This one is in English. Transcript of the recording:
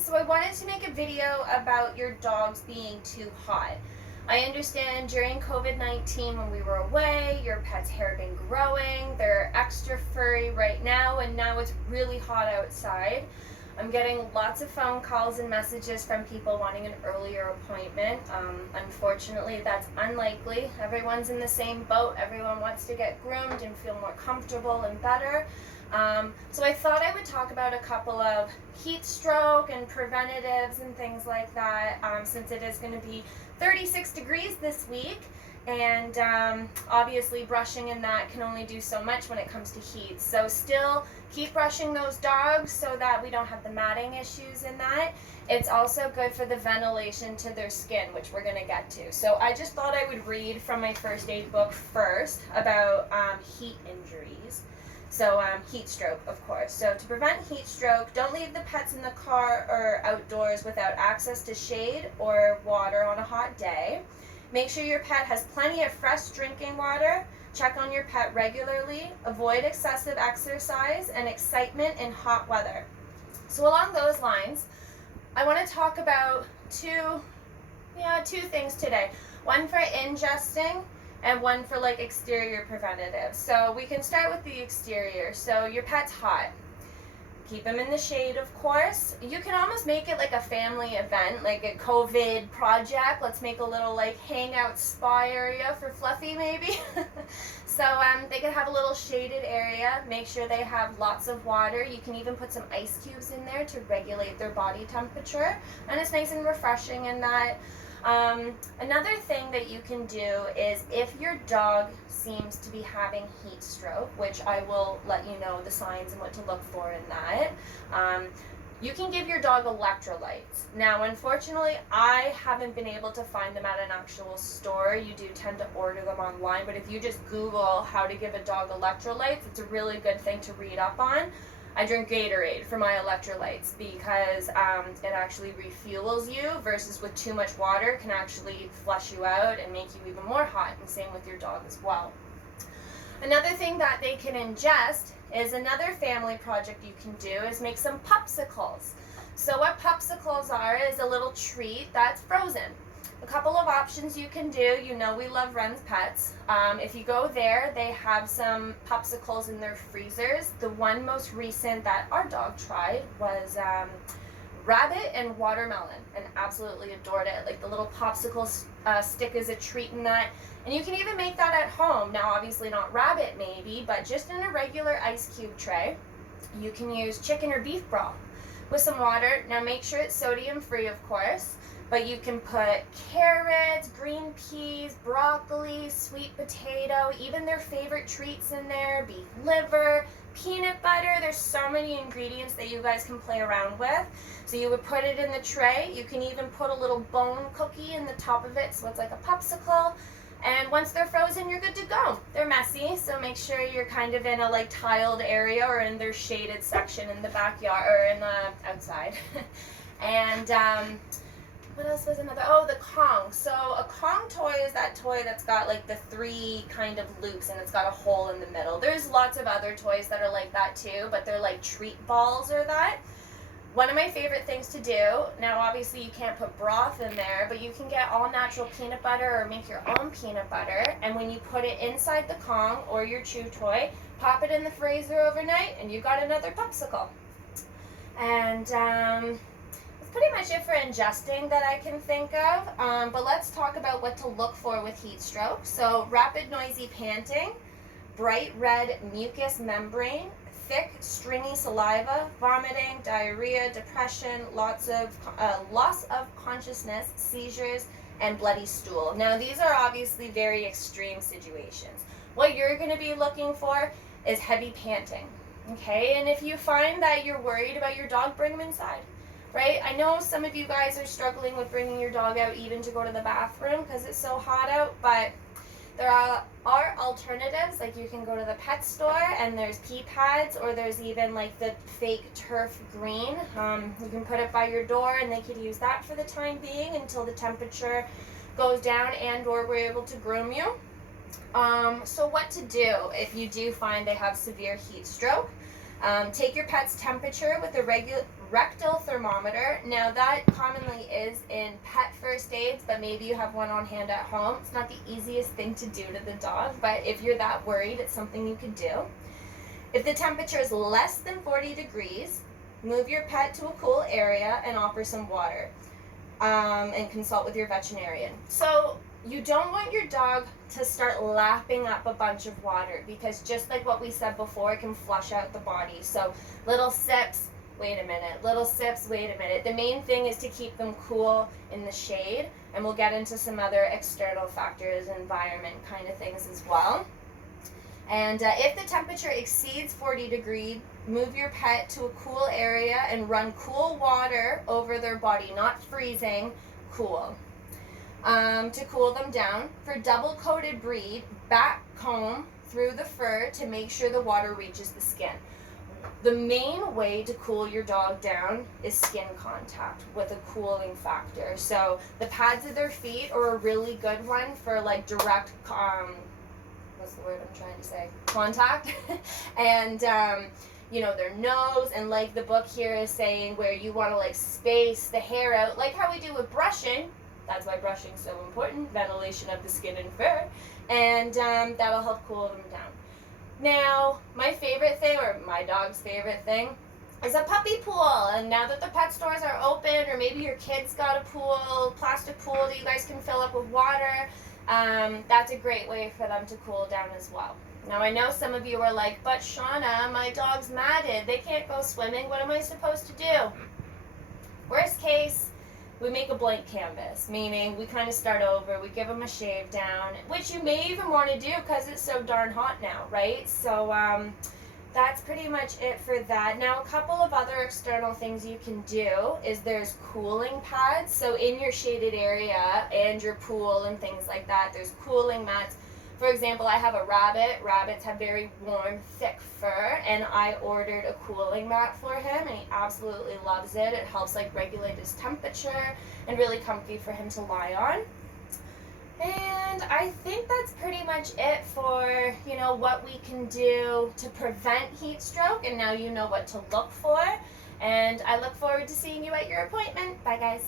So I wanted to make a video about your dogs being too hot. I understand during COVID-19 when we were away, your pet's hair had been growing, they're extra furry right now, and now it's really hot outside. I'm getting lots of phone calls and messages from people wanting an earlier appointment. Unfortunately, that's unlikely. Everyone's in the same boat. Everyone wants to get groomed and feel more comfortable and better. So I thought I would talk about a couple of heat stroke and preventatives and things like that, since it is going to be 36 degrees this week. And obviously brushing in that can only do so much when it comes to heat. So still keep brushing those dogs so that we don't have the matting issues in that. It's also good for the ventilation to their skin, which we're going to get to. So I just thought I would read from my first aid book first about heat injuries. So heat stroke, of course. So to prevent heat stroke, don't leave the pets in the car or outdoors without access to shade or water on a hot day. Make sure your pet has plenty of fresh drinking water. Check on your pet regularly. Avoid excessive exercise and excitement in hot weather. So along those lines, I want to talk about two things today. One for ingesting and one for like exterior preventative. So we can start with the exterior. So your pet's hot. Keep them in the shade, of course. You can almost make it like a family event, like a COVID project. Let's make a little like hangout spa area for Fluffy maybe. So they can have a little shaded area. Make sure they have lots of water. You can even put some ice cubes in there to regulate their body temperature. And it's nice and refreshing in that. Another thing that you can do is if your dog seems to be having heat stroke, which I will let you know the signs and what to look for in that, you can give your dog electrolytes. Now, unfortunately, I haven't been able to find them at an actual store. You do tend to order them online, but if you just Google how to give a dog electrolytes, it's a really good thing to read up on. I drink Gatorade for my electrolytes because it actually refuels you versus with too much water can actually flush you out and make you even more hot, and same with your dog as well. Another thing that they can ingest is another family project you can do is make some popsicles. So what popsicles are is a little treat that's frozen. A couple of options you can do. You know we love Ren's Pets. If you go there, they have some popsicles in their freezers. The one most recent that our dog tried was rabbit and watermelon, and absolutely adored it. Like the little popsicle stick is a treat in that. And you can even make that at home. Now obviously not rabbit maybe, but just in a regular ice cube tray. You can use chicken or beef broth with some water. Now make sure it's sodium free, of course. But you can put carrots, green peas, broccoli, sweet potato, even their favorite treats in there, beef liver, peanut butter. There's so many ingredients that you guys can play around with. So you would put it in the tray. You can even put a little bone cookie in the top of it so it's like a popsicle. And once they're frozen, you're good to go. They're messy, so make sure you're kind of in a like tiled area or in their shaded section in the backyard or in the outside. And what else was another? Oh, the Kong. So a Kong toy is that toy that's got like the three kind of loops and it's got a hole in the middle. There's lots of other toys that are like that too, but they're like treat balls or that. One of my favorite things to do, now obviously you can't put broth in there, but you can get all natural peanut butter or make your own peanut butter, and when you put it inside the Kong or your chew toy, pop it in the freezer overnight and you got another popsicle. And pretty much it for ingesting that I can think of, but let's talk about what to look for with heat stroke. So rapid noisy panting, bright red mucous membrane, thick stringy saliva, vomiting, diarrhea, depression, loss of consciousness, seizures, and bloody stool. Now these are obviously very extreme situations. What you're going to be looking for is heavy panting, okay? And if you find that you're worried about your dog, bring them inside. Right? I know some of you guys are struggling with bringing your dog out even to go to the bathroom because it's so hot out, but there are alternatives. Like you can go to the pet store and there's pee pads, or there's even like the fake turf green. You can put it by your door and they could use that for the time being until the temperature goes down and or we're able to groom you. So what to do if you do find they have severe heat stroke? Take your pet's temperature with a rectal thermometer. Now that commonly is in pet first aids, but maybe you have one on hand at home. It's not the easiest thing to do to the dog, but if you're that worried, it's something you could do. If the temperature is less than 40 degrees, move your pet to a cool area and offer some water, and consult with your veterinarian. So you don't want your dog to start lapping up a bunch of water, because just like what we said before, it can flush out the body. So little sips, wait a minute, little sips, wait a minute. The main thing is to keep them cool in the shade, and we'll get into some other external factors, environment kind of things as well. And if the temperature exceeds 40 degrees, move your pet to a cool area and run cool water over their body, not freezing, cool. To cool them down. For double-coated breed, back comb through the fur to make sure the water reaches the skin. The main way to cool your dog down is skin contact with a cooling factor. So the pads of their feet are a really good one for like direct, what's the word I'm trying to say? Contact. And you know, their nose, and like the book here is saying, where you want to like space the hair out, like how we do with brushing. That's why brushing is so important, ventilation of the skin and fur, and that'll help cool them down. Now, my favorite thing, or my dog's favorite thing, is a puppy pool. And now that the pet stores are open, or maybe your kid's got a pool, plastic pool that you guys can fill up with water, that's a great way for them to cool down as well. Now, I know some of you are like, but Shauna, my dog's matted. They can't go swimming. What am I supposed to do? Worst case, we make a blank canvas, meaning we kind of start over, we give them a shave down, which you may even want to do because it's so darn hot now, right? So that's pretty much it for that. Now, a couple of other external things you can do is there's cooling pads. So in your shaded area and your pool and things like that, there's cooling mats. For example, I have a rabbit. Rabbits have very warm, thick fur, and I ordered a cooling mat for him, and he absolutely loves it. It helps like regulate his temperature and really comfy for him to lie on. And I think that's pretty much it for, you know, what we can do to prevent heat stroke, and now you know what to look for. And I look forward to seeing you at your appointment. Bye, guys.